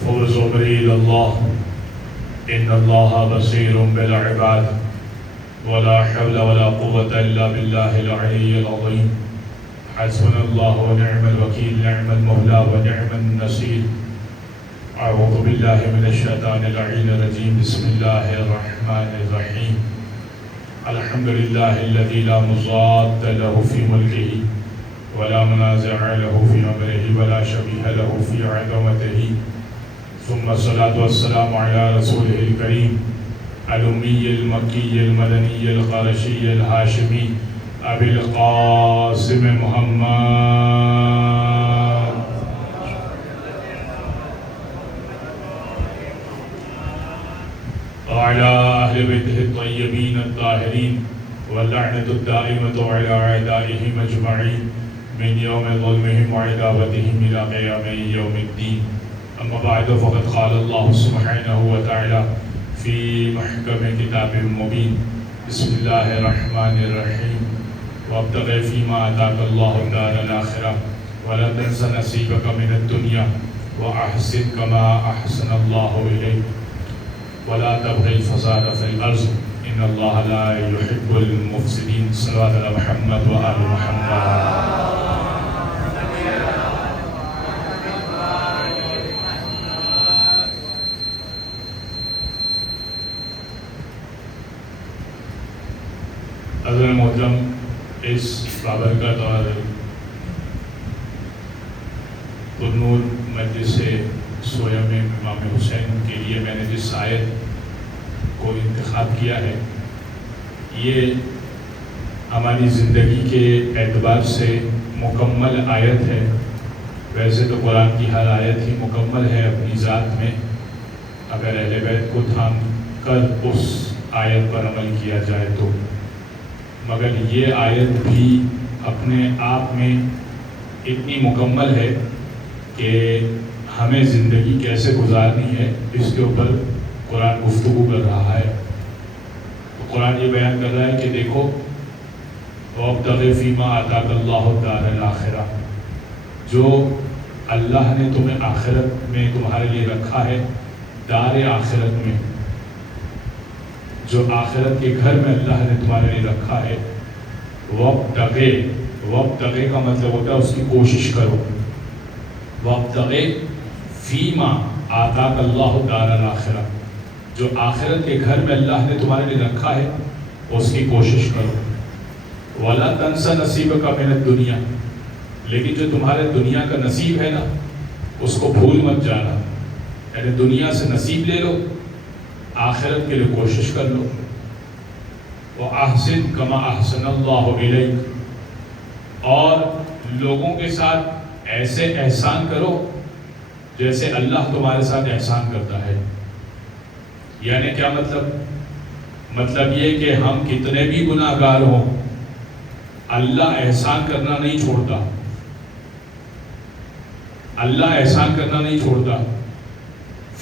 فوزوا إلى الله إن الله بصير بالعباد ولا حول ولا قوة إلا بالله العلي العظيم حسبنا الله ونعم الوكيل نعم المولى ونعم النصير أعوذ بالله من الشيطان اللعين الرجيم بسم الله الرحمن الرحيم الحمد لله الذي لا مضاد له في ملكه ولا منازع له في أمره ولا شبيه له في عظمته ثم الصلاة والسلام على رسوله الكريم الأمي المكي المدني القرشي الهاشمي أبي القاسم محمد وعلى أهل بيته الطيبين الطاهرين واللعنة الدائمة على أعدائهم أجمعين من يوم ظلمهم وعداوتهم إلى قيام يوم الدين أما بعد فقد قال الله سبحانه وتعالى في محكم كتاب مبين بسم الله الرحمن الرحيم وابتغ فيما آتاك الله الدار الآخرة ولا تنس نصيبك من الدنيا وأحسن كما أحسن الله إليك ولا تبغي الفساد في الأرض إن الله لا يحب المفسدين صلوات على محمد وآل محمد حضرت محترم اس بابرکت اور پرنور مجلس سویم امام حسین کے لیے میں نے جس آیت کو انتخاب کیا ہے یہ ہماری زندگی کے اعتبار سے مکمل آیت ہے. ویسے تو قرآن کی ہر آیت ہی مکمل ہے اپنی ذات میں اگر اہل بیت کو تھام کر اس آیت پر عمل کیا جائے تو، مگر یہ آیت بھی اپنے آپ میں اتنی مکمل ہے کہ ہمیں زندگی کیسے گزارنی ہے اس کے اوپر قرآن گفتگو کر رہا ہے. تو قرآن یہ بیان کر رہا ہے کہ دیکھو وَابْتَغِ فِيمَا آتَاكَ اللَّهُ الدَّارَ الْآخِرَةَ، جو اللہ نے تمہیں آخرت میں تمہارے لیے رکھا ہے، دار آخرت میں، جو آخرت کے گھر میں اللہ نے تمہارے لیے رکھا ہے. وَابْتَغِ کا مطلب ہوتا ہے اس کی کوشش کرو. وَابْتَغِ فِيمَا آتَاكَ اللَّهُ الدَّارَ الْآخِرَةَ، جو آخرت کے گھر میں اللہ نے تمہارے لیے رکھا ہے اس کی کوشش کرو. وَلَا تَنْسَ نَصِيبَكَ مِنَ الدُّنْيَا، لیکن جو تمہارے دنیا کا نصیب ہے نا اس کو بھول مت جانا. یعنی دنیا سے نصیب لے لو، آخرت کے لیے کوشش کر لو. وَأَحْسِنْ كَمَا أَحْسَنَ اللَّهُ إِلَيْكَ، اور لوگوں کے ساتھ ایسے احسان کرو جیسے اللہ تمہارے ساتھ احسان کرتا ہے. یعنی کیا مطلب یہ کہ ہم کتنے بھی گناہ گار ہوں اللہ احسان کرنا نہیں چھوڑتا. اللہ احسان کرنا نہیں چھوڑتا.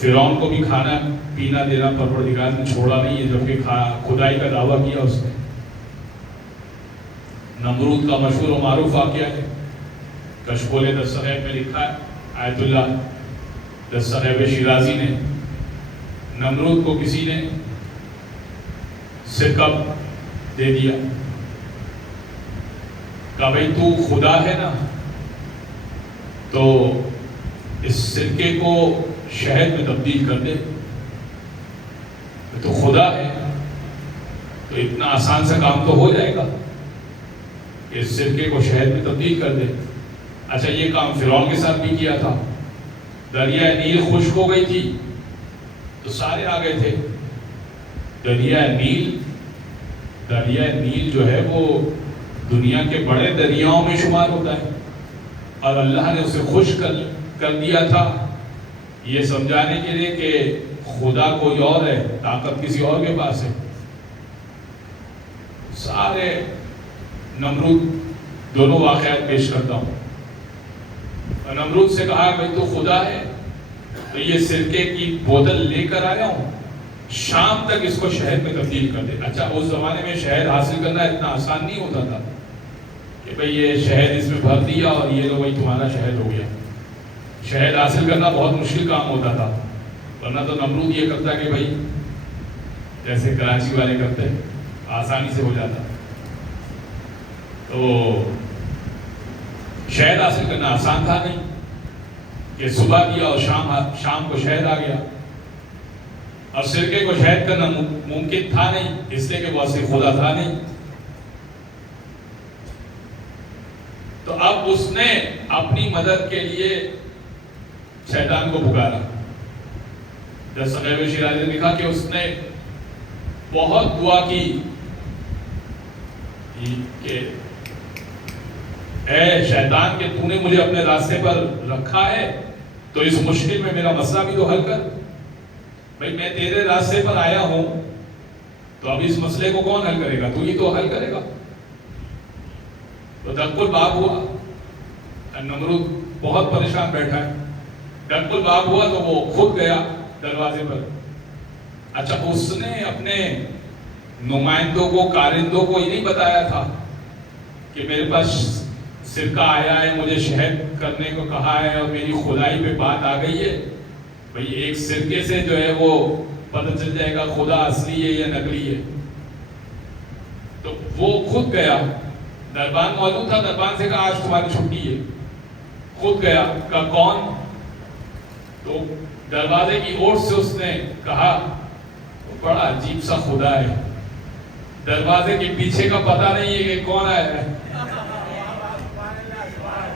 فرعون کو بھی کھانا پینا دینا پروردگار نے چھوڑا نہیں ہے جبکہ خدائی کا دعویٰ کیا اس نے. نمرود کا مشہور و معروف واقعہ ہے، کشکول دستغیب میں لکھا ہے آیت اللہ دستغیب شیرازی نے. نمرود کو کسی نے سرکب دے دیا، کہا بھائی تو خدا ہے نا تو اس سرکے کو شہد میں تبدیل کر دے. تو خدا ہے تو اتنا آسان سا کام تو ہو جائے گا کہ اس سرکے کو شہد میں تبدیل کر دے. اچھا یہ کام فرعون کے ساتھ بھی کیا تھا. دریا نیل خشک ہو گئی تھی تو سارے آ گئے تھے. دریا نیل جو ہے وہ دنیا کے بڑے دریاؤں میں شمار ہوتا ہے اور اللہ نے اسے خشک کر دیا تھا یہ سمجھانے کے لیے کہ خدا کوئی اور ہے، طاقت کسی اور کے پاس ہے. سارے نمرود دونوں واقعات پیش کرتا ہوں. اور نمرود سے کہا بھائی تو خدا ہے تو یہ سرکے کی بوتل لے کر آیا ہوں، شام تک اس کو شہد میں تبدیل کر دے. اچھا اس زمانے میں شہد حاصل کرنا اتنا آسان نہیں ہوتا تھا کہ بھئی یہ شہد اس میں بھر دیا اور یہ تو بھائی تمہارا شہد ہو گیا. شہد حاصل کرنا بہت مشکل کام ہوتا تھا، ورنہ تو نمرود یہ کرتا کہ بھائی جیسے کراچی والے کرتے آسانی سے ہو جاتا. تو شہد حاصل کرنا آسان تھا نہیں کہ صبح کیا اور شام کو شہد آ گیا. اور سرکے کو شہد کرنا ممکن تھا نہیں، اس لیے کہ وہ اصل خدا تھا نہیں. تو اب اس نے اپنی مدد کے لیے شیطان کو پکارا. جب سقیب شیرازی نے لکھا کہ اس نے بہت دعا کی کہ اے شیطان کہ تو نے مجھے اپنے راستے پر رکھا ہے تو اس مشکل میں میرا مسئلہ بھی تو حل کر. بھائی میں تیرے راستے پر آیا ہوں تو اب اس مسئلے کو کون حل کرے گا؟ تو ہی تو حل کرے گا. تو دق الباب ہوا. نمرود بہت پریشان بیٹھا ہے. دق الباب ہوا تو وہ خود گیا دروازے پر. اچھا اس نے اپنے نمائندوں کو، کارندوں کو یہ نہیں بتایا تھا کہ میرے پاس سرکہ آیا ہے، مجھے شہد کرنے کو کہا ہے اور میری خدائی پہ بات آ گئی ہے؟ بھئی ایک سرکے سے جو ہے وہ پتہ چل جائے گا خدا اصلی ہے یا نقلی ہے. تو وہ خود گیا. دربان موجود تھا، دربان سے کہا آج تمہاری چھٹی ہے. خود گیا. کہا کون؟ تو دروازے کی اوٹ سے اس نے کہا بڑا عجیب سا خدا ہے، دروازے کے پیچھے کا پتہ نہیں ہے کہ کون آیا ہے.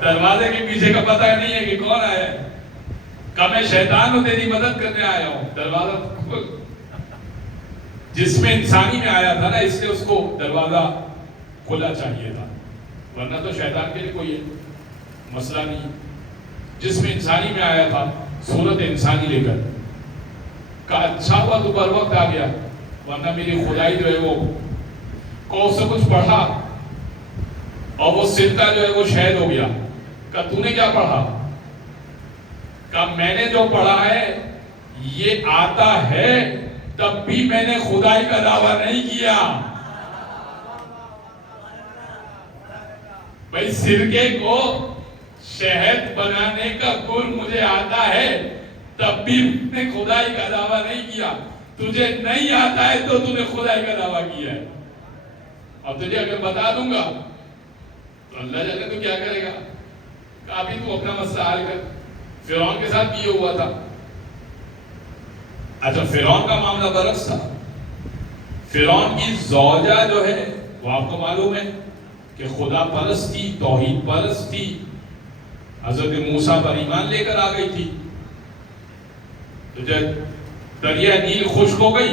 دروازے کے پیچھے کا پتہ نہیں ہے کہ کون آیا ہے. کہ میں شیطان ہوں، تیری مدد کرنے آیا ہوں. دروازہ جس میں انسانی میں آیا تھا نا، اس لیے اس کو دروازہ کھلا چاہیے تھا، ورنہ تو شیطان کے لیے کوئی مسئلہ نہیں. جس میں انسانی میں آیا تھا، صورت انسانی لے کر. کہا اچھا ہوا تو بر وقت آ گیا، ورنہ میری خدائی جو ہے وہ کو سے کچھ پڑھا اور وہ سرکہ جو ہے وہ شہد ہو گیا. کہا تو نے کیا پڑھا؟ کہا میں نے جو پڑھا ہے یہ آتا ہے تب بھی میں نے خدائی کا دعویٰ نہیں کیا. بھئی سرکے کو شہد بنانے کا گل مجھے آتا ہے تب بھی میں نے خدائی کا دعویٰ نہیں کیا. تجھے نہیں آتا ہے تو نے خدائی کا دعویٰ کیا ہے. اب تجھے اگر بتا دوں گا تو اللہ جل تو کیا کرے گا؟ کہ ابھی تو اپنا مسئلہ حل کر. فرعون کے ساتھ بھی یہ ہوا تھا. اچھا فرعون کا معاملہ برعکس تھا. فرعون کی زوجہ جو ہے وہ آپ کو معلوم ہے کہ خدا پرست تھی، توحید پرست تھی. حضرت موسیٰ پر ایمان لے کر آ گئی تھی. تو جب دریا نیل خشک ہو گئی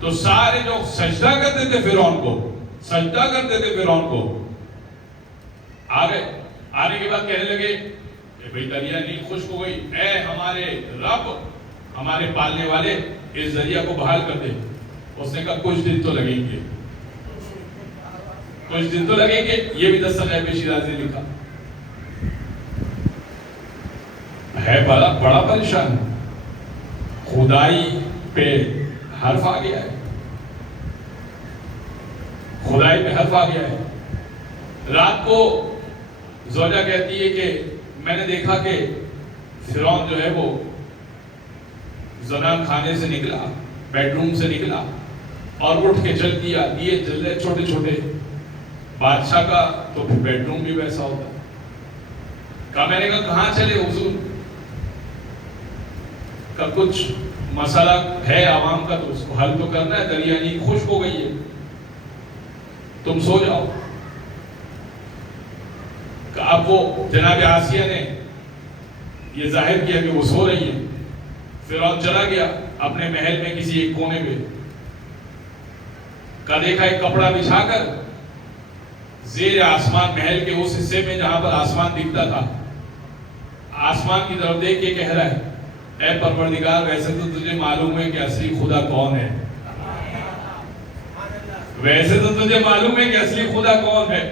تو سارے جو سجدہ کرتے تھے فرعون کو آ گئے. آنے کے بعد کہنے لگے کہ بھئی دریا نیل خشک ہو گئی، اے ہمارے رب، ہمارے پالنے والے، اس دریا کو بحال کر دے. اس نے کہا کچھ دن تو لگیں گے. یہ بھی سقیب شیرازی نے لکھا ہے. بڑا پریشان، خدائی پہ حرف آ گیا ہے. رات کو زوجہ کہتی ہے کہ میں نے دیکھا کہ فرعون جو ہے وہ زنان خانے سے نکلا، بیڈ روم سے نکلا اور اٹھ کے چل دیا. دیے جل رہے چھوٹے چھوٹے. بادشاہ کا تو پھر بیڈ روم بھی ویسا ہوتا. کہا میں نے کہا کہاں چلے حضور؟ کہ کچھ مسئلہ ہے عوام کا تو اس کو حل تو کرنا ہے. دریا نیل خشک ہو گئی ہے، تم سو جاؤ. کہ اب وہ جناب آسیہ نے یہ ظاہر کیا کہ وہ سو رہی ہے. فرعون چلا گیا اپنے محل میں کسی ایک کونے پہ. کا دیکھا ایک کپڑا بچھا کر زیر آسمان، محل کے اس حصے میں جہاں پر آسمان دکھتا تھا، آسمان کی طرف دیکھ کے کہہ رہا ہے اے پروردگار ویسے تو تجھے معلوم ہے کہ اصلی خدا کون ہے.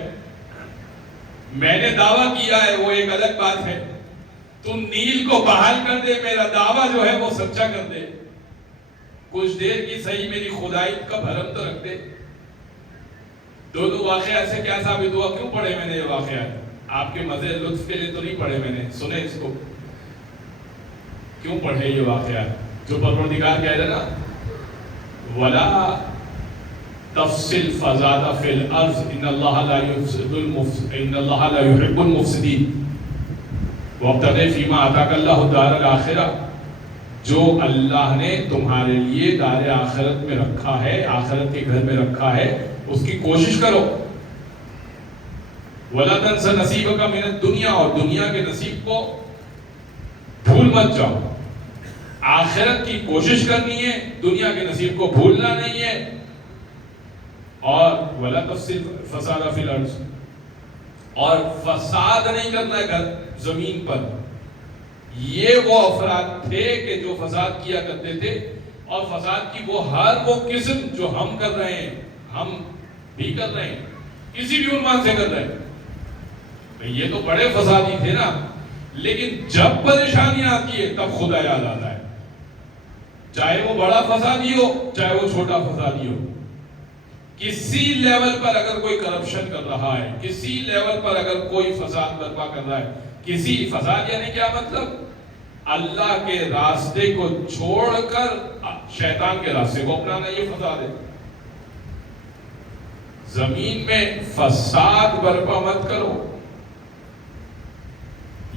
میں نے دعویٰ کیا ہے وہ ایک الگ بات ہے. تم نیل کو بحال کر دے، میرا دعویٰ جو ہے وہ سچا کر دے. کچھ دیر کی صحیح میری خدائی کا بھرم تو رکھ دے. دونوں واقعہ سے کیا ثابت ہوا؟ کیوں پڑھے میں نے یہ واقعہ؟ آپ کے مزے لطف کے لیے تو نہیں پڑھے میں نے، سنے اس کو. کیوں پڑھے یہ واقعہ؟ جو پروردگار کہہ رہے نا ولا تفصل فزاد فی الارض ان اللہ لا يحب المفسدین وابتغ فیما آتاک اللہ الدار الآخرہ، جو اللہ نے تمہارے لیے دار آخرت میں رکھا ہے، آخرت کے گھر میں رکھا ہے، اس کی کوشش کرو۔ وَلَا تَنْسَ نَصِيبَكَ مِنَ الدُّنْيَا، اور دنیا کے نصیب کو بھول مت جاؤ۔ آخرت کی کوشش کرنی ہے، دنیا کے نصیب کو بھولنا نہیں ہے۔ اور وَلَا تَفْسِدْ فَسَادَ فِي الْأَرْضِ، اور فساد نہیں کرنا ہے زمین پر۔ یہ وہ افراد تھے کہ جو فساد کیا کرتے تھے، اور فساد کی ہر وہ قسم جو ہم کر رہے ہیں، ہم بھی کر رہے ہیں، کسی بھی عنوان سے کر رہے ہیں۔ یہ تو بڑے فسادی تھے نا، لیکن جب پریشانی آتی ہے تب خدا یاد آتا ہے، چاہے وہ بڑا فسادی ہو چاہے وہ چھوٹا فسادی ہو۔ کسی لیول پر اگر کوئی کرپشن کر رہا ہے، کسی لیول پر اگر کوئی فساد برپا کر رہا ہے، کسی فساد یعنی کیا مطلب؟ اللہ کے راستے کو چھوڑ کر شیطان کے راستے کو اپنانا، یہ فساد ہے۔ زمین میں فساد برپا مت کرو،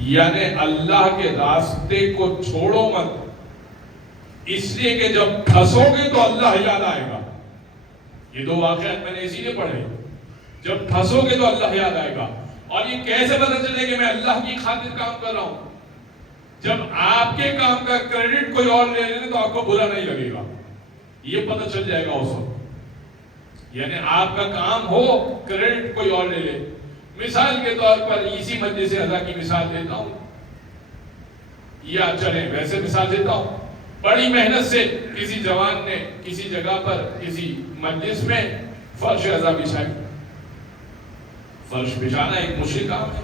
یعنی اللہ کے راستے کو چھوڑو مت، اس لیے کہ جب پھنسو گے تو اللہ یاد آئے گا۔ یہ دو واقعات میں نے اسی لیے پڑھے، جب پھنسو گے تو اللہ یاد آئے گا۔ اور یہ کیسے پتہ چلے کہ میں اللہ کی خاطر کام کر رہا ہوں؟ جب آپ کے کام کا کریڈٹ کوئی اور لے لے تو آپ کو برا نہیں لگے گا، یہ پتہ چل جائے گا اس وقت۔ یعنی آپ کا کام ہو، کریڈٹ کوئی اور لے لے۔ مثال کے طور پر اسی مجلس اعضاء کی مثال دیتا ہوں، یا چلیں ویسے مثال دیتا ہوں۔ بڑی محنت سے کسی جوان نے کسی جگہ پر کسی مجلس میں فرش اعضاء بچھائی۔ فرش بچھانا ایک مشکل کام ہے۔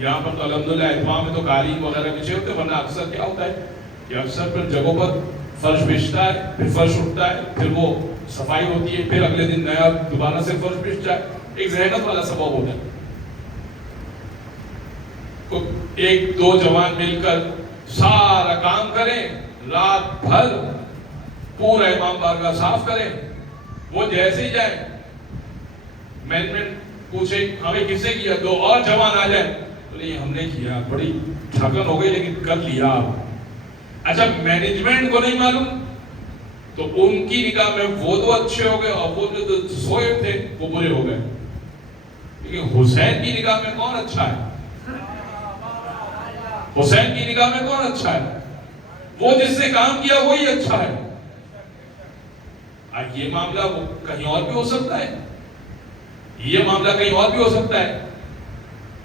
یہاں پر تو الحمدللہ اتوام میں تو قالین وغیرہ بچھے ہوتے، ورنہ اکثر کیا ہوتا ہے کہ اکثر پھر جگہوں پر فرش بچھتا ہے، پھر فرش اٹھتا ہے، پھر وہ صفائی ہوتی ہے، پھر اگلے دن نیا دوبارہ سے فرش بچھ جائے۔ ایک ذہنت والا سبب ہوتا ہے۔ ایک دو جوان مل کر سارا کام کریں، رات بھر پورا امام بارگاہ صاف کریں، وہ جیسے ہی جائیں مینجمنٹ پوچھے ہمیں کس نے کیا، دو اور جوان آ جائیں، بولے ہم نے کیا، بڑی تھکن ہو گئی لیکن کر لیا آپ۔ اچھا مینجمنٹ کو نہیں معلوم تو ان کی نگاہ میں وہ دو اچھے ہو گئے اور وہ جو سوئے تھے وہ برے ہو گئے۔ لیکن حسین کی نگاہ میں کون اچھا ہے؟ حسین کی نگاہ میں کون اچھا ہے؟ وہ جس نے کام کیا وہی اچھا ہے۔ یہ معاملہ کہیں اور بھی ہو سکتا ہے، یہ معاملہ کہیں اور بھی ہو سکتا ہے۔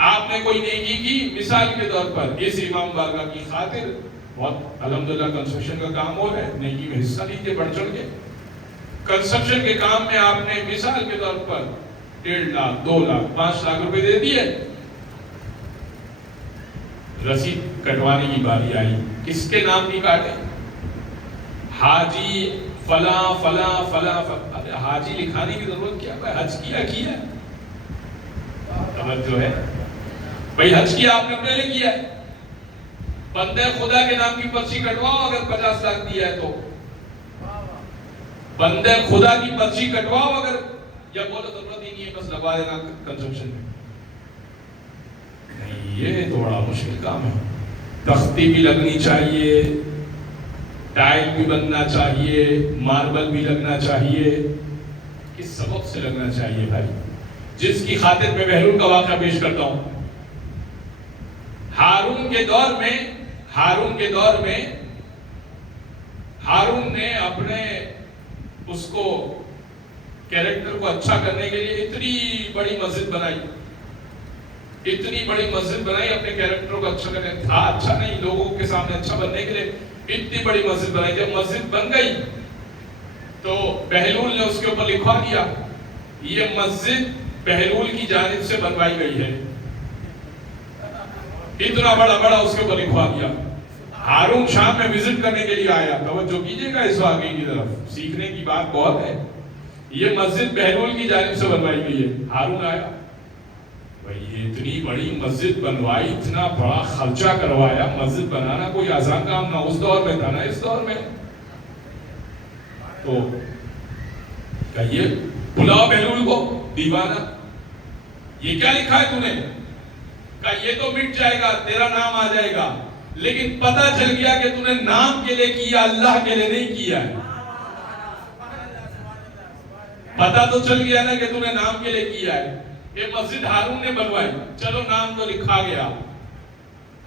آپ نے کوئی نیکی کی، مثال کے طور پر اس امام بارگاہ کی خاطر بہت الحمدللہ کنسٹرکشن کا کام ہو رہا ہے، نیکی میں حصہ لیجیے بڑھ چڑھ کے۔ کنسٹرکشن کے کام میں آپ نے مثال کے طور پر 1.5 لاکھ 2 لاکھ 5 لاکھ روپے دے دیے، رسید کٹوانے کی باری آئی، کس کے نام کی کاٹے؟ حاجی فلاں فلاں فلاں فلاں۔ حاجی لکھانے کی ضرورت کیا ہے؟ حج کیا توجہ ہے بھائی، حج کیا آپ نے اپنے لیے کیا ہے۔ بندے خدا کے نام کی پرچی کٹواؤ، اگر 50 لاکھ دیا ہے تو بندے خدا کی پرچی کٹواؤ، اگر یا بولو ضرورت ہی نہیں ہے بس لگوا دینا کنسٹرکشن میں، یہ تو بڑا مشکل کام ہے۔ تختی بھی لگنی چاہیے، ٹائل بھی بننا چاہیے، ماربل بھی لگنا چاہیے، کس سبب سے لگنا چاہیے بھائی؟ جس کی خاطر میں بہلول کا واقعہ پیش کرتا ہوں۔ ہارون کے دور میں ہارون نے اپنے اس کو کیریکٹر کو اچھا کرنے کے لیے اتنی بڑی مسجد بنائی، اپنے کیریکٹر کو اچھا کرنے تھا، اچھا نہیں لوگوں کے سامنے اچھا بننے کے لیے اتنی بڑی مسجد بنائی۔ جب مسجد بن گئی تو بہلول نے اس کے اوپر لکھوا دیا یہ مسجد بہلول کی جانب سے بنوائی گئی ہے، اتنا بڑا اس کے اوپر لکھوا دیا۔ ہارون شام میں وزٹ کرنے کے لیے آیا، توجہ کیجئے گا اس واقعے کی طرف، سیکھنے کی بات بہت ہے۔ یہ مسجد بہلول کی جانب سے بنوائی گئی ہے۔ ہارون آیا، بھائی یہ اتنی بڑی مسجد بنوائی، اتنا بڑا خرچہ کروایا، مسجد بنانا کوئی آسان کام نہ اس دور میں تھا نہ اس دور میں. تو کہیے بلاؤ بہلول کو دیوانہ، یہ کیا لکھا ہے تو نے؟ کہا یہ تو مٹ جائے گا، تیرا نام آ جائے گا، لیکن پتہ چل گیا کہ تو نے نام کے لیے کیا، اللہ کے لیے نہیں کیا ہے. پتہ تو چل گیا نا کہ تو نے نام کے لیے کیا ہے. یہ مسجد ہارون نے بنوائی، چلو نام تو لکھا گیا،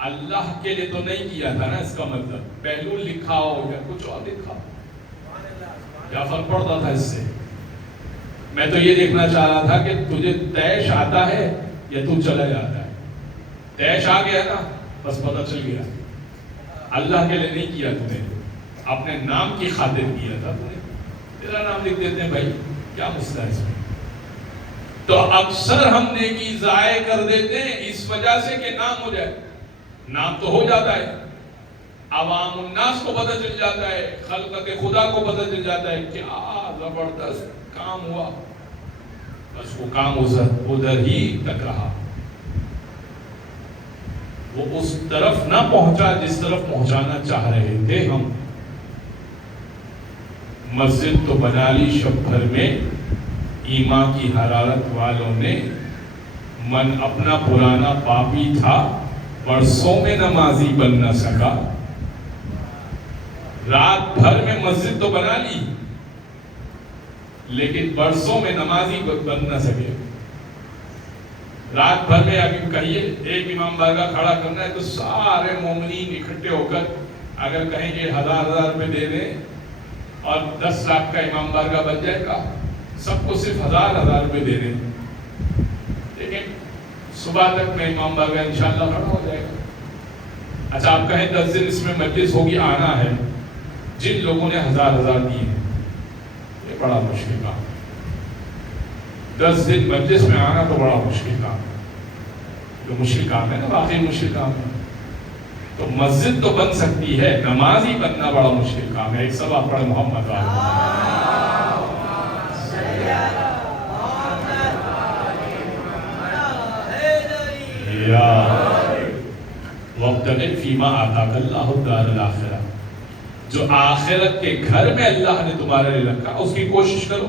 اللہ کے لیے تو نہیں کیا تھا نا. اس کا مطلب بہلول لکھا ہو یا کچھ اور لکھا ہو، کیا فرق پڑتا تھا اس سے؟ میں تو یہ دیکھنا چاہ رہا تھا کہ تجھے طیش آتا ہے یا تو چلا جاتا ہے. طیش آ گیا نا، بس پتہ چل گیا اللہ کے لیے نہیں کیا تو نے، اپنے نام کی خاطر کیا تھا تو نے. تیرا نام لکھ دیتے ہیں بھائی، کیا مسئلہ ہے اس میں؟ تو اکثر ہم نیکی ضائع کر دیتے ہیں اس وجہ سے کہ نام ہو جائے. نام تو ہو جاتا ہے، عوام الناس کو پتہ چل جاتا ہے، خلقت خدا کو پتہ چل جاتا ہے، کیا زبردست کام ہوا، بس وہ کام ادھر ہی تک رہا، وہ اس طرف نہ پہنچا جس طرف پہنچانا چاہ رہے تھے ہم. مسجد تو بنا لی شب بھر میں، ایمان کی حرارت والوں نے، من اپنا پرانا پاپی تھا، برسوں میں نمازی بن نہ سکا. رات بھر میں مسجد تو بنا لی لیکن برسوں میں نمازی بن نہ سکے. رات بھر میں ابھی کہیے ایک امام بارگاہ کھڑا کرنا ہے تو سارے مومنین اکٹھے ہو کر اگر کہیں گے 1000 روپے دے دیں اور 10 لاکھ کا امام بارگاہ بن جائے گا، سب کو صرف 1000 روپے دے دیں، لیکن صبح تک میں امام بارگاہ انشاءاللہ کھڑا ہو جائے گا. اچھا آپ کہیں 10 دن اس میں مجلس ہوگی، آنا ہے، جن لوگوں نے 1000 دیے ہیں، یہ بڑا مشکل کام ہے. 10 دن مجلس میں آنا تو بڑا مشکل کام ہے، جو مشکل کام ہے نا، واقعی مشکل کام ہے. تو مسجد تو بن سکتی ہے، نمازی بننا بڑا مشکل کام ہے. ایک سبق پڑھ محمد وَابْتَغِ فِيمَا آتَاكَ اللَّهُ الدَّارَ الْآخِرَةَ، جو آخرت کے گھر میں اللہ نے تمہارے لیے رکھا اس کی کوشش کرو.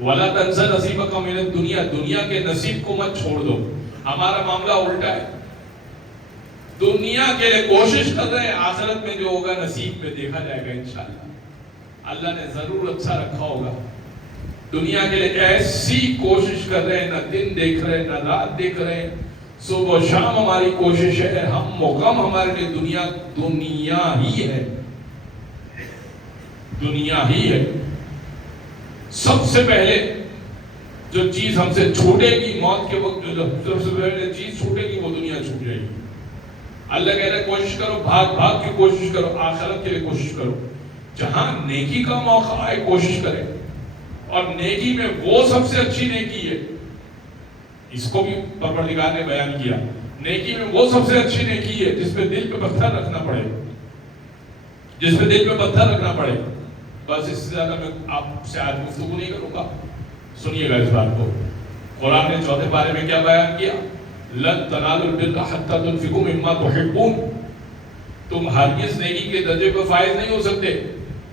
وَلَا تَنْسَ نَصِيبَكَ مِنَ الدُّنْيَا، دنیا کے نصیب کو مت چھوڑ دو. ہمارا معاملہ الٹا ہے، دنیا کے لیے کوشش کر رہے ہیں، آخرت میں جو ہوگا نصیب میں دیکھا جائے گا انشاءاللہ. اللہ نے ضرور اچھا رکھا ہوگا. دنیا کے لیے ایسی کوشش کر رہے ہیں، نہ دن دیکھ رہے ہیں نہ رات دیکھ رہے ہیں، صبح و شام ہماری کوشش ہے. ہم غم ہمارے لیے دنیا ہی ہے، دنیا ہی ہے. سب سے پہلے جو چیز ہم سے چھوٹے گی موت کے وقت، جو سب سے پہلے چیز چھوٹے گی وہ دنیا چھوٹ جائے گی. اللہ کہہ رہے کوشش کرو، بھاگ کے کوشش کرو، آخرت کے لیے کوشش کرو. جہاں نیکی کا موقع آئے کوشش کرے، اور نیکی میں وہ سب سے اچھی نیکی ہے، اس کو بھی پروردگار نے بیان کیا. نیکی میں وہ سب سے اچھی نیکی ہے جس پہ دل پہ پتھر رکھنا پڑے، جس پہ دل پہ پتھر رکھنا پڑے. بس اس سے زیادہ میں آپ سے آج گفتگو نہیں کروں گا. سنیے گا اس بات کو. قرآن نے 4 پارے میں کیا بیان کیا؟ لن تنالوا البر حتى تنفقوا مما تحبون، تم ہرگز نیکی کے درجے پر فائز نہیں ہو سکتے.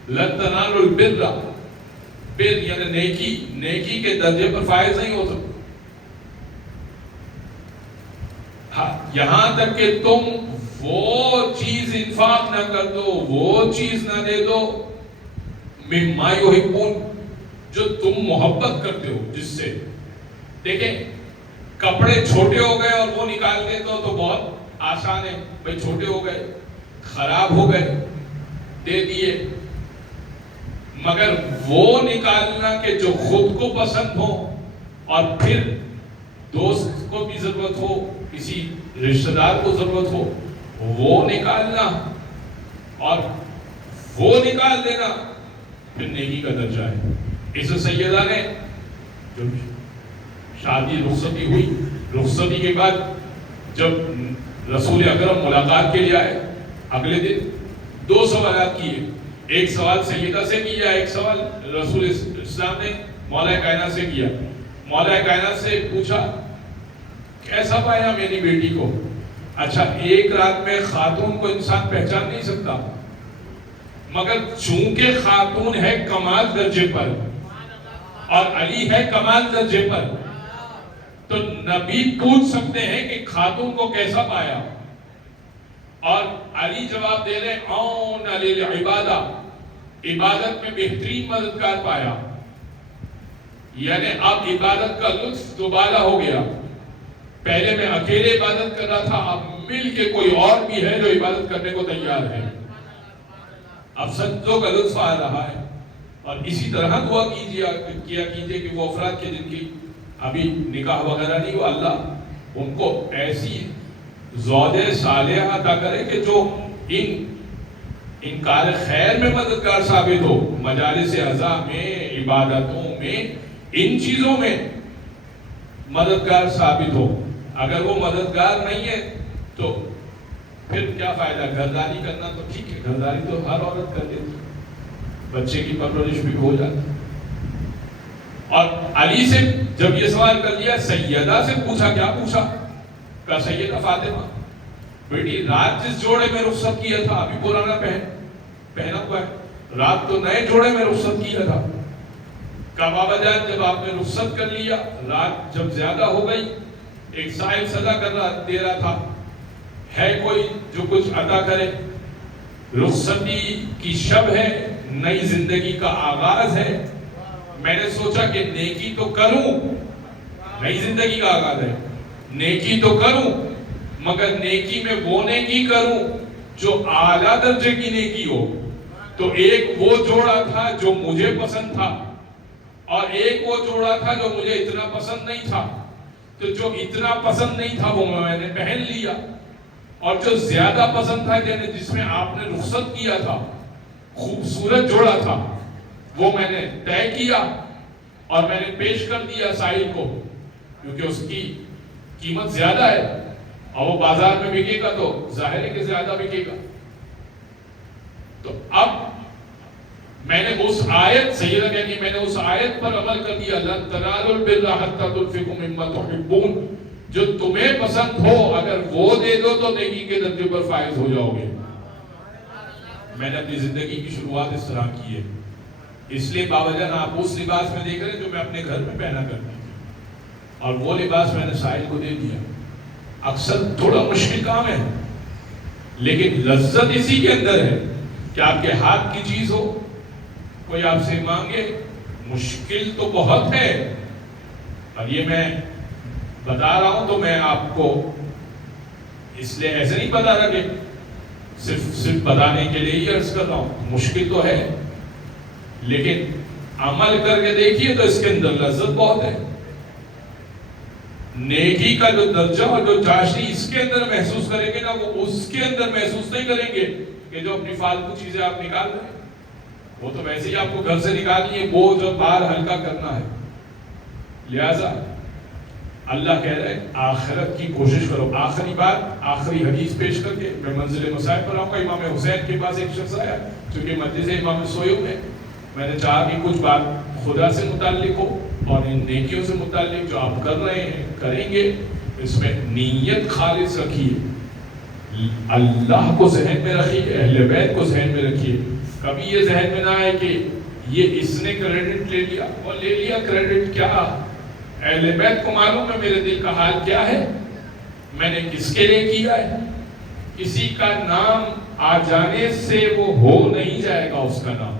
لن تنالوا البر، بر یعنی نیکی کے درجے پر فائز نہیں ہو سکتے یہاں تک کہ تم وہ چیز انفاق نہ کر دو، وہ چیز نہ دے دو مما یحبون، جو تم محبت کرتے ہو جس سے. دیکھیں کپڑے چھوٹے ہو گئے اور وہ نکال کے تو بہت آسان ہے، بھائی چھوٹے ہو گئے، خراب ہو گئے، دے دیے. مگر وہ نکالنا کہ جو خود کو پسند ہو اور پھر دوست کو بھی ضرورت ہو، کسی رشتہ دار کو ضرورت ہو، وہ نکالنا اور وہ نکال دینا پھر نیکی کا درجہ ہے. اس سیدہ نے جو شادی رخصتی ہوئی، رخصتی کے بعد جب رسول اکرم ملاقات کے لیے آئے، اگلے دن 2 سوالات کیے. ایک سوال سیدہ سے کیا، ایک سوال رسول اسلام نے مولا کائنات سے کیا. مولا کائنات سے پوچھا کیسا پایا میری بیٹی کو؟ اچھا ایک رات میں خاتون کو انسان پہچان نہیں سکتا، مگر چونکہ خاتون ہے کمال درجے پر اور علی ہے کمال درجے پر، تو نبی پوچھ سکتے ہیں کہ خاتون کو کیسا پایا، اور علی جواب دے رہے اون علی العبادہ، عبادت میں بہترین مددگار پایا، یعنی اب عبادت کا لطف دوبارہ ہو گیا۔ پہلے میں اکیلے عبادت کر رہا تھا، اب مل کے کوئی اور بھی ہے جو عبادت کرنے کو تیار ہے، اب سجدوں کا لطف آ رہا ہے۔ اور اسی طرح دعا کیا کیجئے کہ وہ افراد کے جن کی ابھی نکاح وغیرہ نہیں ہوا، اللہ ان کو ایسی زوج صالحہ عطا کرے کہ جو ان کار خیر میں مددگار ثابت ہو، مجالس عزا میں، عبادتوں میں، ان چیزوں میں مددگار ثابت ہو۔ اگر وہ مددگار نہیں ہے تو پھر کیا فائدہ؟ گھرداری کرنا تو ٹھیک ہے، گھرداری تو ہر عورت کر دیتی، بچے کی پرورش بھی ہو جاتی۔ اور علی سے جب یہ سوال کر لیا، سیدہ سے پوچھا، کیا پوچھا؟ کہا سیدہ فاطمہ بیٹی، رات جس جوڑے میں رخصت کیا تھا ابھی پرانا پہنا ہوا ہے، رات تو نئے جوڑے میں رخصت کیا تھا۔ کہا بابا جان جب آپ نے رخصت کر لیا، رات جب زیادہ ہو گئی، ایک سائل سزا دے رہا تھا، ہے کوئی جو کچھ عطا کرے؟ رخصتی کی شب ہے، نئی زندگی کا آغاز ہے، میں نے سوچا کہ نیکی تو کروں، نئی زندگی کا آغاز ہے، نیکی تو کروں، مگر نیکی میں وہ نیکی کروں جو اعلیٰ درجے کی نیکی ہو۔ تو ایک وہ جوڑا تھا جو مجھے پسند تھا، اور ایک وہ جوڑا تھا جو مجھے اتنا پسند نہیں تھا، تو جو اتنا پسند نہیں تھا وہ میں نے پہن لیا، اور جو زیادہ پسند تھا یعنی جس میں آپ نے رخصت کیا تھا، خوبصورت جوڑا تھا، وہ میں نے طے کیا اور میں نے پیش کر دیا سائل کو، کیونکہ اس کی قیمت زیادہ ہے اور وہ بازار میں بکے گا تو ظاہر ہے کہ زیادہ بکے گا۔ تو اب میں نے اس آیت، سیدہ کہتی میں نے اس آیت پر عمل کر دیا، لَن تَنَالُوا الْبِرَّ حَتَّىٰ تُنْفِقُوا مِمَّا تُحِبُّونَ، جو تمہیں پسند ہو اگر وہ دے دو تو نیکی کے درجے پر فائز ہو جاؤ گے۔ میں نے اپنی زندگی کی شروعات اس طرح کی ہے، اس لیے بابا جان آپ اس لباس میں دیکھ رہے ہیں جو میں اپنے گھر میں پہنا کرتا ہوں، اور وہ لباس میں نے ساحل کو دے دیا۔ اکثر تھوڑا مشکل کام ہے، لیکن لذت اسی کے اندر ہے کہ آپ کے ہاتھ کی چیز ہو، کوئی آپ سے مانگے، مشکل تو بہت ہے۔ اور یہ میں بتا رہا ہوں تو میں آپ کو اس لیے ایسے نہیں بتا رہا کہ صرف بتانے کے لیے ہی عرض کر رہا ہوں، مشکل تو ہے، لیکن عمل کر کے دیکھیے تو اس کے اندر لذت بہت ہے۔ نیکی کا جو درجہ اور جو چاشنی اس کے اندر محسوس کریں گے نا، وہ اس کے اندر محسوس نہیں کریں گے کہ جو اپنی فالتو چیزیں آپ نکال رہے ہیں، وہ تو ویسے ہی آپ کو گھر سے نکالنی ہے، وہ جو بار ہلکا کرنا ہے۔ لہذا اللہ کہہ رہے ہیں آخرت کی کوشش کرو۔ آخری بات، آخری حدیث پیش کر کے میں منزل مسائل پر آؤں گا۔ امام حسین کے پاس ایک شخص آیا، چونکہ مجلس امام سوئے ہوئے، میں نے چاہا کہ کچھ بات خدا سے متعلق ہو اور ان نیکیوں سے متعلق جو آپ کر رہے ہیں، کریں گے، اس میں نیت خالص رکھیے، اللہ کو ذہن میں رکھیے، اہل بیت کو ذہن میں رکھیے۔ کبھی یہ ذہن میں نہ آئے کہ یہ اس نے کریڈٹ لے لیا، اور لے لیا کریڈٹ، کیا اہل بیت کو معلوم ہے میرے دل کا حال کیا ہے، میں نے کس کے لیے کیا ہے۔ کسی کا نام آ جانے سے وہ ہو نہیں جائے گا، اس کا نام،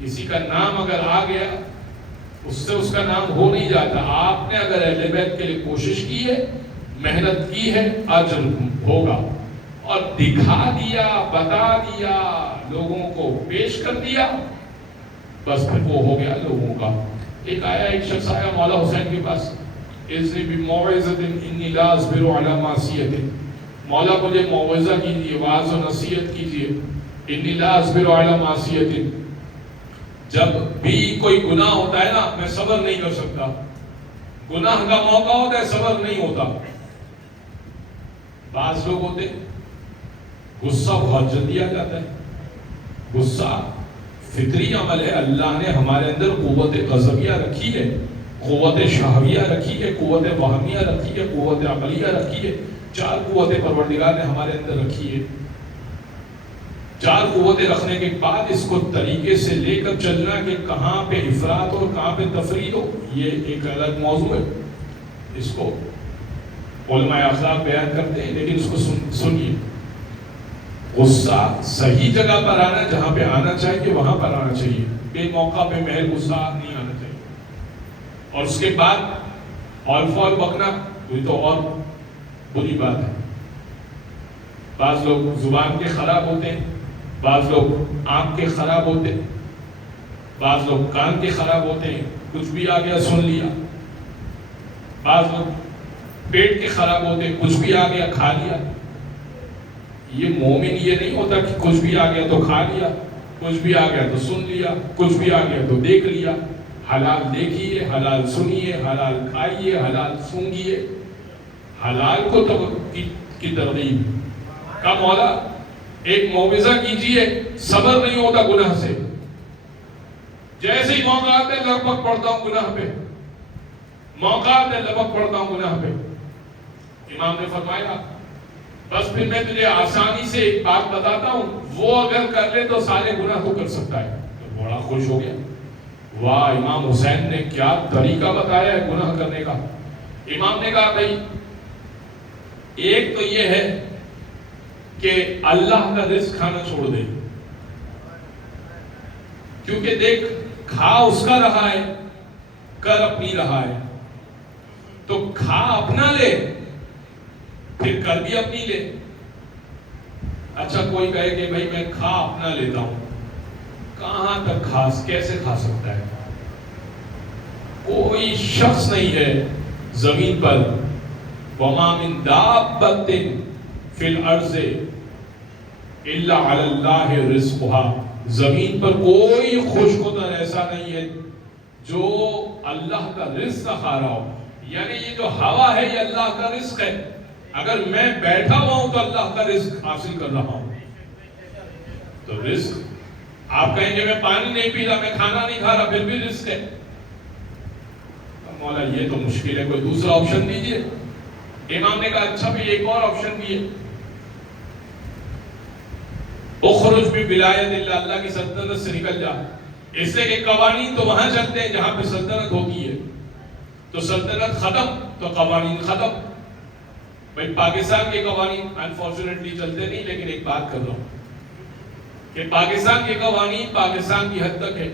کسی کا نام اگر آ گیا اس سے اس کا نام ہو نہیں جاتا۔ آپ نے اگر اہل بیت کے لیے کوشش کی ہے، محنت کی ہے، اجر ہوگا، اور دکھا دیا، بتا دیا، لوگوں کو پیش کر دیا، بس پھر وہ ہو گیا لوگوں کا۔ ایک آیا، ایک شخص آیا مولا حسین کے پاس، اذن بموعظۃ انی لا اصبر علی معصیۃ، مولا مجھے موعظہ کیجیے، واعظ و نصیحت کیجیے، انی لا اصبر علی معصیۃ، جب بھی کوئی گناہ ہوتا ہے نا میں صبر نہیں کر سکتا، گناہ کا موقع ہوتا ہے صبر نہیں ہوتا۔ بعض لوگ ہوتے غصہ بہت جلدی آ جاتا ہے، غصہ فطری عمل ہے، اللہ نے ہمارے اندر قوت غضبیہ رکھی ہے، قوت شہویہ رکھی ہے، قوت وہمیہ رکھی ہے، قوت عقلیہ رکھی ہے، 4 قوتیں پروردگار نے ہمارے اندر رکھی ہے۔ 4 قوتیں رکھنے کے بعد اس کو طریقے سے لے کر چلنا کہ کہاں پہ افراط ہو کہاں پہ تفرید ہو، یہ ایک الگ موضوع ہے۔ اس کو علماء اخلاق بیان کرتے ہیں، لیکن اس کو سنیے، غصہ صحیح جگہ پر آنا، جہاں پہ آنا چاہیے وہاں پر آنا چاہیے، بے موقع پہ محض غصہ نہیں آنا چاہیے۔ اور اس کے بعد آل فال بکنا یہ تو اور بری بات ہے۔ بعض لوگ زبان کے خراب ہوتے ہیں، بعض لوگ آنکھ کے خراب ہوتے ہیں، بعض لوگ کان کے خراب ہوتے ہیں، کچھ بھی آ گیا سن لیا، بعض لوگ پیٹ کے خراب ہوتے ہیں، کچھ بھی آ گیا کھا لیا۔ یہ مومن یہ نہیں ہوتا کہ کچھ بھی آ گیا تو کھا لیا، کچھ بھی آ گیا تو سن لیا، کچھ بھی آ گیا تو دیکھ لیا۔ حلال دیکھیے، حلال سنیے، حلال کھائیے، حلال سونگیے، حلال کو کی ترغیب کا مولا ایک معاوضہ کیجئے، صبر نہیں ہوتا گناہ سے، جیسے ہی موقع آتے لپک پڑتا ہوں گناہ پہ، موقع آتے لپک پڑتا ہوں گناہ پہ۔ امام نے فرمایا بس پھر میں تجھے آسانی سے ایک بات بتاتا ہوں، وہ اگر کر لے تو سارے گناہ تو کر سکتا ہے۔ تو بڑا خوش ہو گیا، واہ امام حسین نے کیا طریقہ بتایا ہے گناہ کرنے کا۔ امام نے کہا بھائی ایک تو یہ ہے کہ اللہ کا رزق کھانا چھوڑ دے، کیونکہ دیکھ کھا اس کا رہا ہے، کر اپنی رہا ہے، تو کھا اپنا لے پھر کر بھی اپنی لے۔ اچھا کوئی کہے کہ بھائی میں کھا اپنا لیتا ہوں، کہاں تک کیسے کھا سکتا ہے؟ کوئی شخص نہیں ہے زمین پر، وَمَا مِن دَابَّةٍ فِي الْأَرْضِ إِلَّا عَلَى اللَّهِ رِزْقُهَا، زمین پر کوئی خوش قدر ایسا نہیں ہے جو اللہ کا رزق کھا رہا ہو۔ یعنی یہ جو ہوا ہے یہ اللہ کا رزق ہے، اگر میں بیٹھا ہوا ہوں تو اللہ کا رزق حاصل کر رہا ہوں۔ تو رزق آپ کہیں گے میں پانی نہیں پی رہا، میں کھانا نہیں کھا رہا، پھر بھی رزق ہے۔ مولا یہ تو مشکل ہے، کوئی دوسرا آپشن دیجئے۔ امام نے کہا اچھا بھی ایک اور آپشن بھی ہے، اخرج بھی ولایت اللہ، اللہ کی سلطنت سے نکل جا۔ اس سے کہ قوانین تو وہاں چلتے ہیں جہاں پہ سلطنت ہوتی ہے، تو سلطنت ختم تو قوانین ختم۔ بھائی پاکستان کے قوانین انفارچونیٹلی چلتے نہیں، لیکن ایک بات کر رہا ہوں کہ پاکستان کے قوانین پاکستان کی حد تک ہے،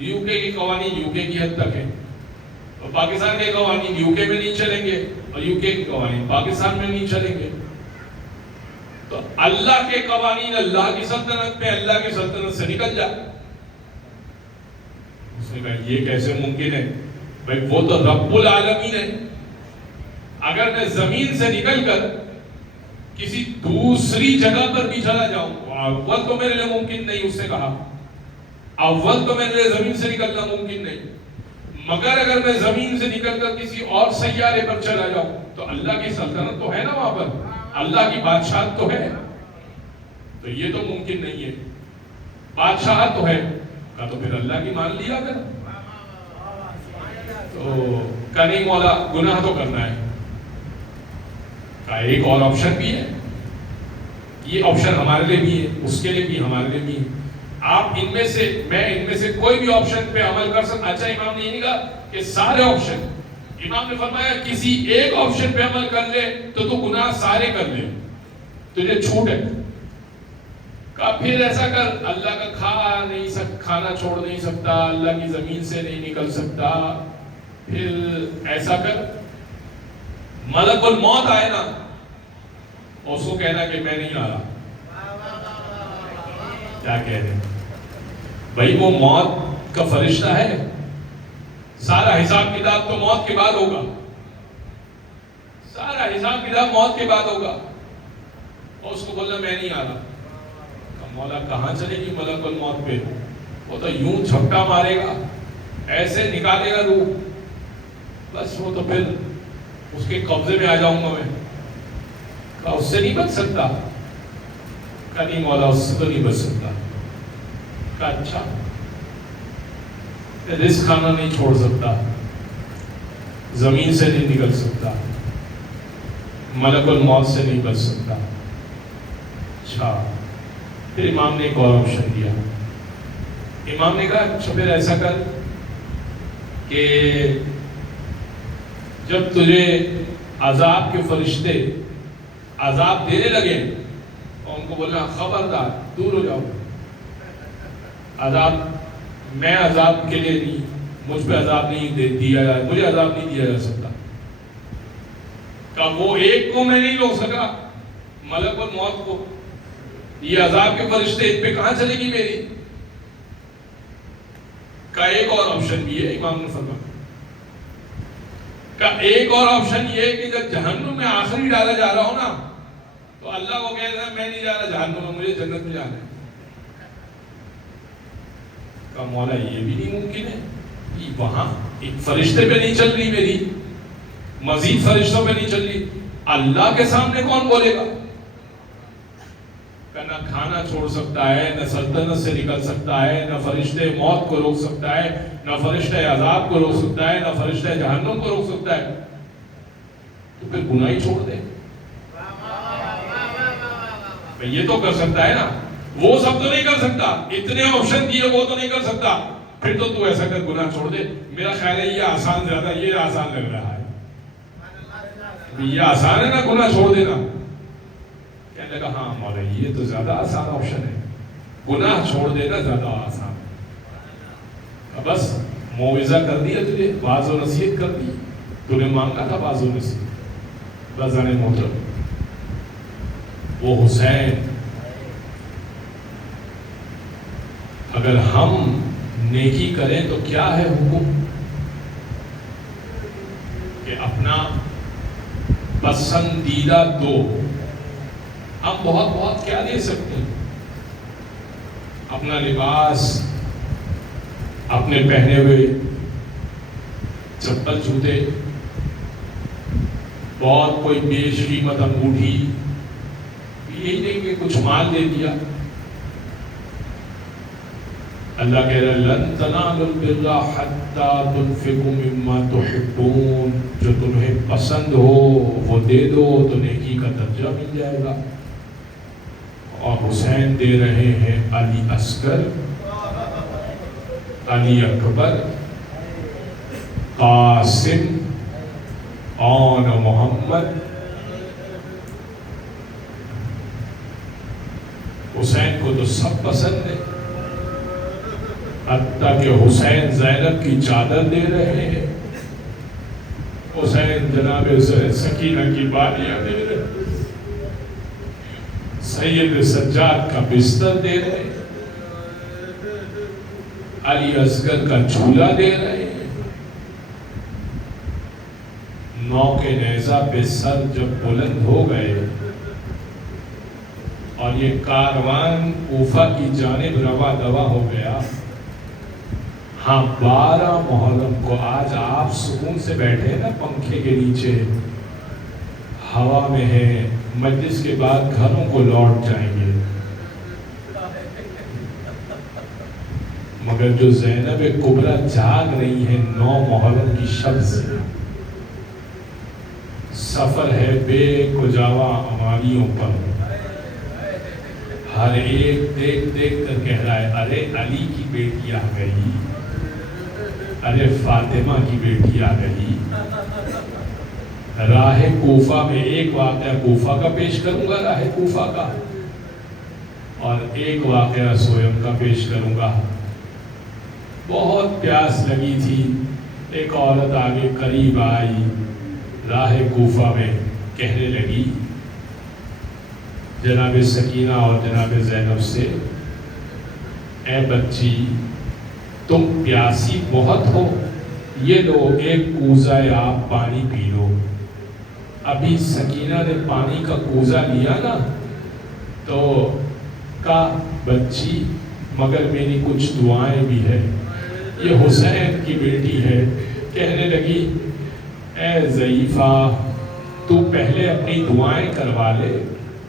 یو کے قوانین یو کے کی حد تک ہے، اور پاکستان کے قوانین یو کے میں نہیں چلیں گے، اور یو کے قوانین پاکستان میں نہیں چلیں گے۔ تو اللہ کے قوانین اللہ کی سلطنت میں، اللہ کی سلطنت سے نکل جا۔ اس نے کہا یہ کیسے ممکن ہے؟ بھائی وہ تو رب العالمین ہے، اگر میں زمین سے نکل کر کسی دوسری جگہ پر بھی چلا جاؤں، اول تو میرے لیے ممکن نہیں، اس نے کہا اول تو میرے لیے زمین سے نکلنا ممکن نہیں، مگر اگر میں زمین سے نکل کر کسی اور سیارے پر چلا جاؤں تو اللہ کی سلطنت تو ہے نا وہاں پر، اللہ کی بادشاہت تو ہے، تو یہ تو ممکن نہیں ہے۔ بادشاہت تو ہے، کہا تو پھر اللہ کی مان لیا کر۔ تو کہا نہیں مولا گناہ تو کرنا ہے۔ کہا ایک اور آپشن بھی ہے، یہ آپشن ہمارے لیے بھی ہے، اس کے لیے بھی ہمارے لیے بھی ہے، آپ ان میں سے میں ان میں سے کوئی بھی آپشن پہ عمل کر سکتا۔ اچھا امام نے یہ نہیں کہا کہ سارے آپشن، امام نے فرمایا کسی ایک آپشن پہ عمل کر لے تو تو گناہ سارے کر لے، تجھے چھوٹ ہے۔ کہا پھر ایسا کر، اللہ کا کھانا چھوڑ نہیں سکتا، اللہ کی زمین سے نہیں نکل سکتا، پھر ایسا کر ملک الموت آئے نا، اور اس کو کہنا کہ میں نہیں آ رہا۔ کیا کہہ رہے ہیں بھائی؟ وہ موت کا فرشتہ ہے، سارا حساب کتاب تو موت کے بعد ہوگا، سارا حساب کتاب موت کے بعد ہوگا، اور اس کو بولنا میں نہیں آ رہا۔ مولا کہاں چلے گی ملک الموت پہ؟ وہ تو یوں جھپٹا مارے گا، ایسے نکالے گا روح، بس وہ تو پھر اس کے قبضے میں آ جاؤں گا میں۔ کہا اس سے نہیں بچ سکتا؟ کہا نہیں مولا اس سے تو نہیں بچ سکتا۔ کہا اچھا رزق کھانا نہیں چھوڑ سکتا، زمین سے نہیں نکل سکتا، ملک الموت سے نہیں بچ سکتا۔ اچھا، پھر امام نے ایک اور آپشن دیا۔ امام نے کہا اچھا پھر ایسا کر کہ جب تجھے عذاب کے فرشتے عذاب دینے لگے تو ان کو بولنا خبردار دور ہو جاؤ، عذاب میں عذاب کے لیے نہیں، مجھ پہ عذاب نہیں دیا جائے، مجھے عذاب نہیں دیا جا سکتا۔ کہ وہ ایک کو میں نہیں روک سکا، ملک الموت کو، یہ عذاب کے فرشتے ان پہ کہاں چلے گی میری؟ کا ایک اور آپشن بھی ہے، امام نے فرمایا کا ایک اور آپشن یہ ہے کہ جب جہنم میں آخری ڈالا جا رہا ہو نا تو اللہ کو کہہ رہا ہے میں نہیں جا رہا جہنم میں، مجھے جنت میں جانا ہے۔ کا مولا یہ بھی نہیں ممکن ہے کہ وہاں ایک فرشتے پہ نہیں چل رہی میری، مزید فرشتوں پہ نہیں چل رہی، اللہ کے سامنے کون بولے گا؟ نہ کھانا چھوڑ سکتا ہے، نہ سلطنت سے نکل سکتا ہے، نہ فرشتے موت کو روک سکتا ہے، نہ فرشتے عذاب کو روک سکتا ہے، نہ فرشتے جہنم کو روک سکتا ہے، تو پھر گناہ ہی چھوڑ دے۔ یہ تو کر سکتا ہے نا، وہ سب تو نہیں کر سکتا، اتنے آپشن دیے وہ تو نہیں کر سکتا، پھر تو ایسا کر گناہ چھوڑ دے۔ میرا خیال ہے یہ آسان زیادہ، یہ آسان لگ رہا ہے، یہ آسان ہے نا گناہ چھوڑ دینا۔ کہنے لگا ہاں مولا یہ تو زیادہ آسان آپشن ہے، گناہ چھوڑ دینا زیادہ آسان ہے۔ بس موعظہ کر دیا تجھے، واعظ و نصیحت کر دی، تو نے مانگا تھا واعظ و نصیحت۔ بزن محترم، وہ حسین اگر ہم نیکی کریں تو کیا ہے حکم کہ اپنا پسندیدہ دو، ہم بہت کیا دے سکتے ہیں؟ اپنا لباس، اپنے پہنے ہوئے چپل جوتے، بہت کوئی بیش قیمت انگوٹھی، یہی نہیں کہ کچھ مال دے دیا۔ اللہ کہہ رہا ہے لن تنالوا البر حتی تنفقوا مما تحبون، جو تمہیں پسند ہو وہ دے دو تو نیکی کا درجہ مل جائے گا۔ اور حسین دے رہے ہیں علی اصغر، علی اکبر، قاسم اور محمد۔ حسین کو تو سب پسند ہے، حتیٰ کہ حسین زینب کی چادر دے رہے ہیں، حسین جناب سکینہ کی بالیاں دے رہے ہیں، سید سجاد کا بستر دے رہے ہیں، علی اصغر کا جھولا دے رہے ہیں۔ نوک نیزہ پہ سر جب بلند ہو گئے اور یہ کاروان کوفہ کی جانب رواں دوا ہو گیا، ہاں 12 محرم کو آج آپ سکون سے بیٹھے نا پنکھے کے نیچے، ہوا میں ہے، مجلس کے بعد گھروں کو لوٹ جائیں گے، مگر جو زینب کبریٰ جاگ رہی ہے 9 محرم کی شب سے، سفر ہے بے کجاوا اماریوں پر، ہر ایک دیکھ دیکھ کر کہہ رہا ہے ارے علی کی بیٹی آ گئی، ارے فاطمہ کی بیٹی آ گئی۔ راہ کوفہ میں ایک واقعہ کوفہ کا پیش کروں گا، راہ کوفہ کا، اور ایک واقعہ سویم کا پیش کروں گا۔ بہت پیاس لگی تھی، ایک عورت آگے قریب آئی راہ کوفہ میں، کہنے لگی جناب سکینہ اور جناب زینب سے، اے بچی تم پیاسی بہت ہو، یہ لو ایک کوزہ آپ پانی پی لو۔ ابھی سکینہ نے پانی کا کوزہ لیا نا تو کہا بچی مگر میری کچھ دعائیں بھی ہے، یہ حسین کی بیٹی ہے۔ کہنے لگی اے ضعیفہ تو پہلے اپنی دعائیں کروا لے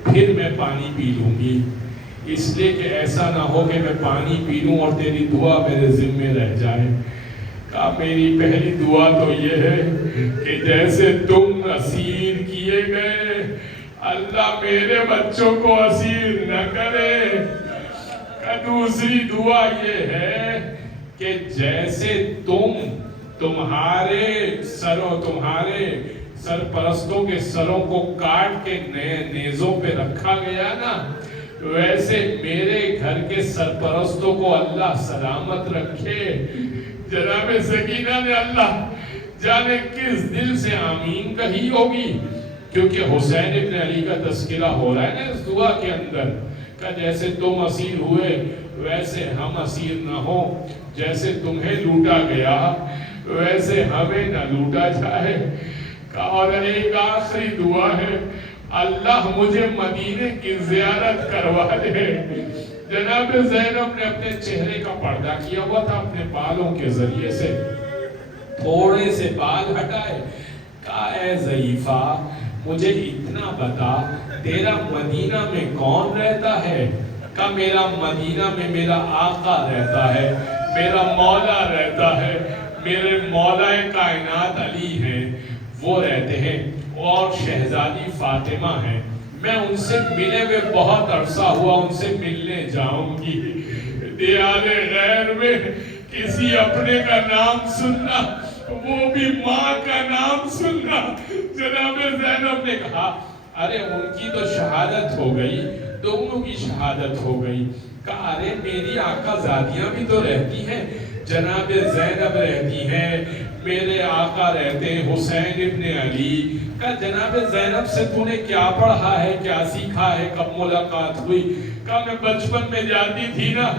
پھر میں پانی پی لوں گی، اس لیے کہ ایسا نہ ہو کہ میں پانی پی لوں اور تیری دعا میرے ذمے رہ جائے۔ کہا میری پہلی دعا تو یہ ہے کہ جیسے تم اسیر کیے گئے اللہ میرے بچوں کو اسیر نہ کرے. دوسری دعا یہ ہے کہ جیسے تمہارے سرپرستوں کے سروں کو کاٹ کے نیزوں پہ رکھا گیا نا، ویسے میرے گھر کے سرپرستوں کو اللہ سلامت رکھے. جناب سکینہ نے اللہ جانے کس دل سے آمین کہی ہوگی، کیونکہ حسین ابن علی کا تذکرہ ہو رہا ہے نا اس دعا کے اندر کہ جیسے تم اسیر ہوئے ویسے ہم اسیر نہ ہو، جیسے تمہیں لوٹا گیا ویسے ہمیں نہ لوٹا جائے. اور ایک آخری دعا ہے، اللہ مجھے مدینے کی زیارت کروا دے. جناب زینب نے اپنے چہرے کا پردہ کیا ہوا تھا اپنے بالوں کے ذریعے سے، تھوڑے سے بال ہٹائے. کہا اے ضعیفہ مجھے اتنا بتا تیرا مدینہ میں کون رہتا ہے؟ کہا میرا مدینہ میں میرا آقا رہتا ہے، میرا مولا رہتا ہے، میرے مولا کائنات علی ہیں وہ رہتے ہیں، اور شہزادی فاطمہ ہیں. میں ان سے ملے ہوئے بہت عرصہ ہوا، ان سے ملنے جاؤں گی. دیار غیر میں کسی اپنے کا نام سننا، وہ بھی ماں کا نام سننا. جناب زینب نے کہا ارے ان کی تو شہادت ہو گئی، دونوں کی شہادت ہو گئی. کہا ارے میری آقا زادیاں بھی تو رہتی ہیں، جناب زینب رہتی ہیں، میرے آقا رہتے ہیں حسین ابن علی. کہا جناب زینب سے تو نے کیا پڑھا ہے، کیا سیکھا ہے، کب ملاقات ہوئی؟ کہا میں بچپن میں جاتی تھی نا،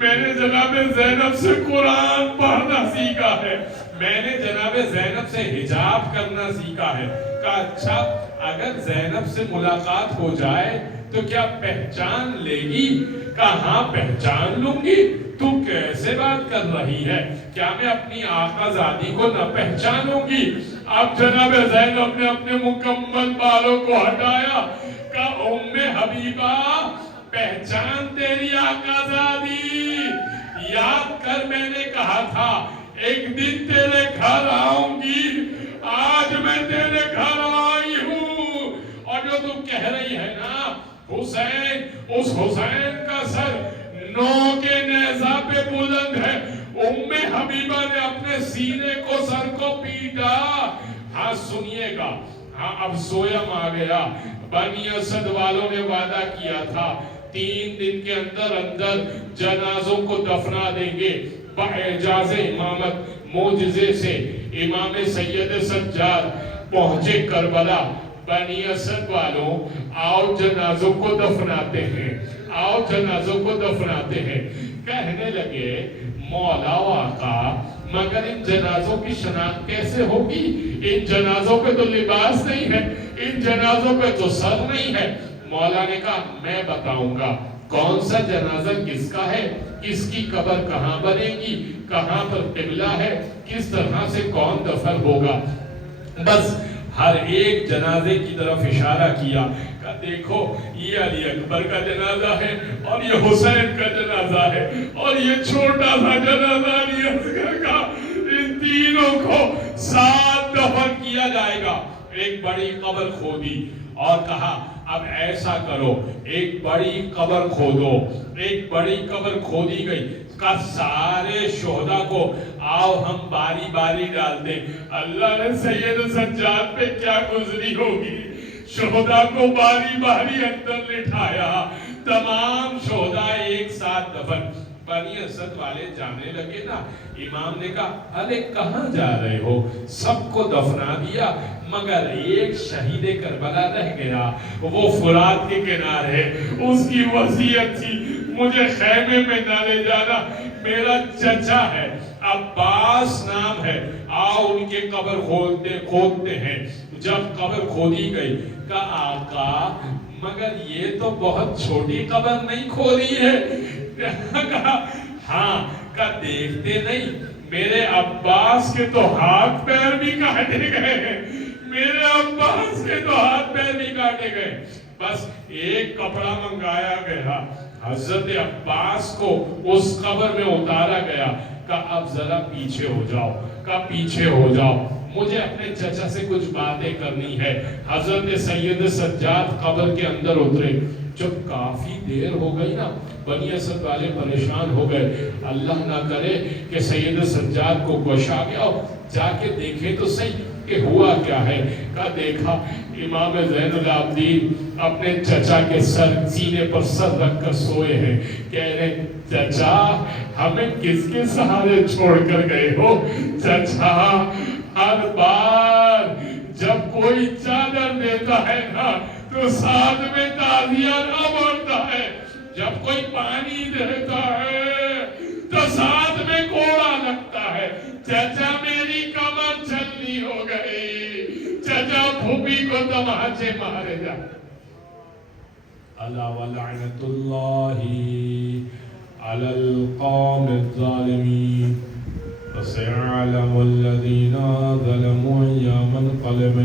میں نے جناب زینب سے قرآن پڑھنا سیکھا ہے، میں نے جناب زینب سے حجاب کرنا سیکھا ہے. کہا اچھا اگر زینب سے ملاقات ہو جائے تو کیا پہچان لے گی؟ کہا ہاں پہچان لوں گی. تو کیسے بات کر رہی ہے، کیا میں اپنی آقا زادی کو نہ پہچانوں گی؟ اب جناب زینب نے اپنے مکمل بالوں کو ہٹایا. کہا ام حبیبہ پہچان تیری آقا زادی، یاد کر میں نے کہا تھا ایک دن تیرے گھر آؤں گی، آج میں تیرے گھر آئی ہوں. اور جو تم کہہ رہی ہے نا حسین، اس حسین کا سر نو کے نیزہ پہ بلند ہے. ام حبیبہ نے اپنے سینے کو سر کو پیٹا. ہاں سنیے گا، ہاں اب سویم آ گیا. بنی اسد والوں نے وعدہ کیا تھا 3 دن کے اندر اندر جنازوں کو دفنا دیں گے. باعجاز امامت معجزے سے امام سید سجاد پہنچے کربلا. بنی اسد والوں آؤ جنازوں کو دفناتے ہیں، آؤ جنازوں کو دفناتے ہیں. کہنے لگے مولا و آقا مگر ان جنازوں کی شناخت کیسے ہوگی؟ ان جنازوں پہ تو لباس نہیں ہے، ان جنازوں پہ تو سر نہیں ہے. مولا نے کہا میں بتاؤں گا کون سا جنازہ کس کا ہے، کس کی قبر کہاں بنے گی، کہاں پر قبلہ ہے، کس طرح سے کون دفن ہوگا. بس ہر ایک جنازے کی طرف اشارہ کیا کہ دیکھو یہ علی اکبر کا جنازہ ہے، اور یہ حسین کا جنازہ ہے، اور یہ چھوٹا سا جنازہ علی اصغر کا. ان تینوں کو ساتھ دفن کیا جائے گا. ایک بڑی قبر کھودی اور کہا اب ایسا کرو ایک بڑی قبر کھودو. ایک بڑی قبر کھودی گئی. کا سارے شہداء کو آؤ ہم باری باری ڈال دیں. اللہ نے سید سجاد پہ کیا گزری ہوگی، شہداء کو باری باری اندر لٹھایا. تمام شہداء ایک ساتھ دفن. بنی اسد والے جانے لگے نا، امام نے کہا ارے کہاں جا رہے ہو؟ سب کو دفنا دیا مگر ایک شہید کربلا رہ گیا، وہ فرات کے کنارے. اس کی وصیت تھی مجھے خیمے میں نہ لے جانا، میرا چچا ہے عباس نام ہے، آؤ ان کے قبر کھودتے ہیں. جب قبر کھودی گئی کہا آقا مگر یہ تو بہت چھوٹی قبر نہیں کھودی ہے؟ کہا ہاں. کہا دیکھتے نہیں میرے عباس کے تو ہاتھ پیر بھی کاٹے گئے ہیں، میرے عباس کے تو ہاتھ پیر بھی کاٹے گئے. بس ایک کپڑا منگایا گیا، حضرت عباس کو اس قبر میں اتارا گیا، کہا اب ذرا پیچھے ہو جاؤ، کہا پیچھے ہو جاؤ، مجھے اپنے چچا سے کچھ باتیں کرنی ہے۔ حضرت سید سجاد قبر کے اندر اترے۔ جب کافی دیر ہو گئی نا، بنی اسد والے پریشان ہو گئے، اللہ نہ کرے کہ سید سجاد کو غش آ گیا، جا کے دیکھے تو صحیح کہ ہوا کیا ہے۔ کہا دیکھا امام زین العابدین اپنے چچا کے سر سینے پر سر رکھ کر سوئے ہیں، کہہ رہے چچا ہمیں کس کے سہارے چھوڑ کر گئے ہو؟ چچا ہر بار جب کوئی چادر دیتا ہے نا تو ساتھ میں تازیانہ بولتا ہے، جب کوئی پانی دیتا ہے تو ساتھ میں کوڑا لگتا ہے۔ چچا میری کمر چھلنی ہو گئی، چچا پھوپھی کو تماچے مارے جا۔ الا ولعنت اللہ علی القوم الظالمین، فسيعلم الذين ظلموا أي منقلب